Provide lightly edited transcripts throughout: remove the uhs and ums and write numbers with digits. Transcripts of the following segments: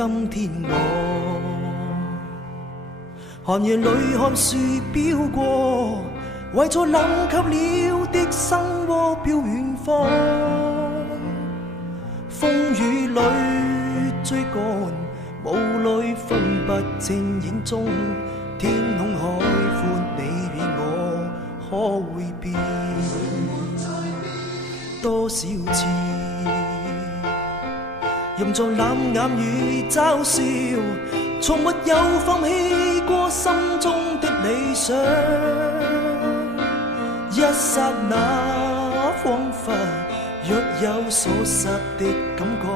今天我寒夜裏看樹飄過，為咗冷卻了的心窩飄遠方，風雨裏追趕，霧裏分不清影蹤，天空海闊，你與我可會變？多少次用作冷眼與嘲笑，從沒有放棄過心中的理想。一剎那恍惚，若有所失的感覺，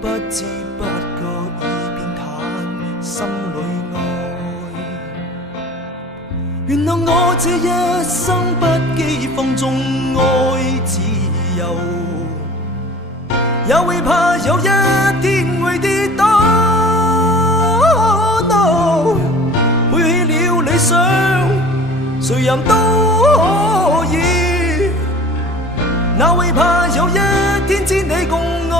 不知不覺已變淡，心裏愛。原諒我這一生不羈放縱愛自由，也會怕有一天會跌倒。No， 背棄了理想，誰人都可以，哪會怕有一天只你共我？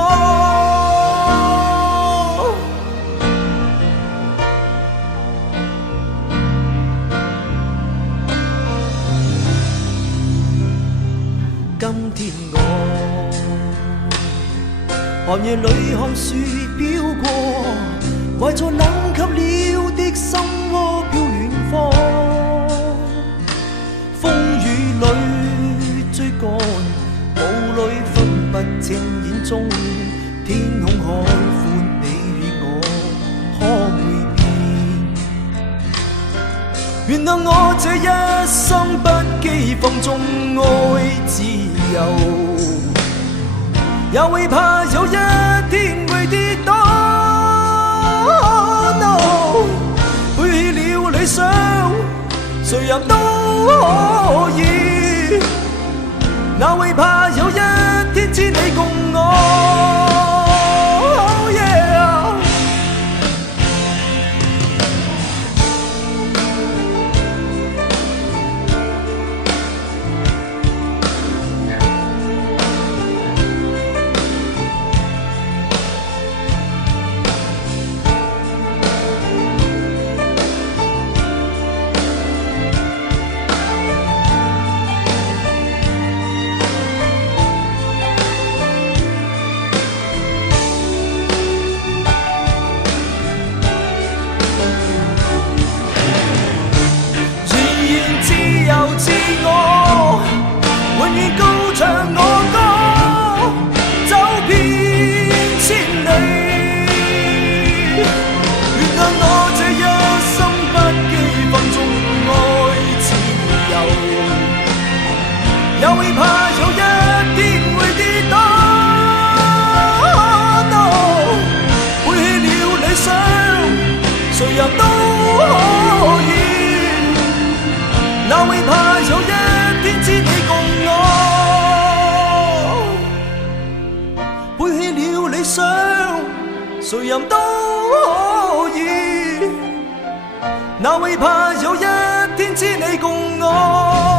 今天我寒夜裏看樹飄過，為咗冷卻了的心窩飄遠方，風雨裏追趕，霧裏分不清眼中，天空海闊，你與我可會變？原諒我這一生不羈放縱愛自由，也會怕有一天會跌倒。No， 背棄了理想，誰人都可以，哪會怕有一天只你共我？也會怕有一天會跌倒。No， 背棄了理想，誰人都可以，哪會怕有一天只你共我？背棄了理想，誰人都可以，哪會怕有一天只你共我？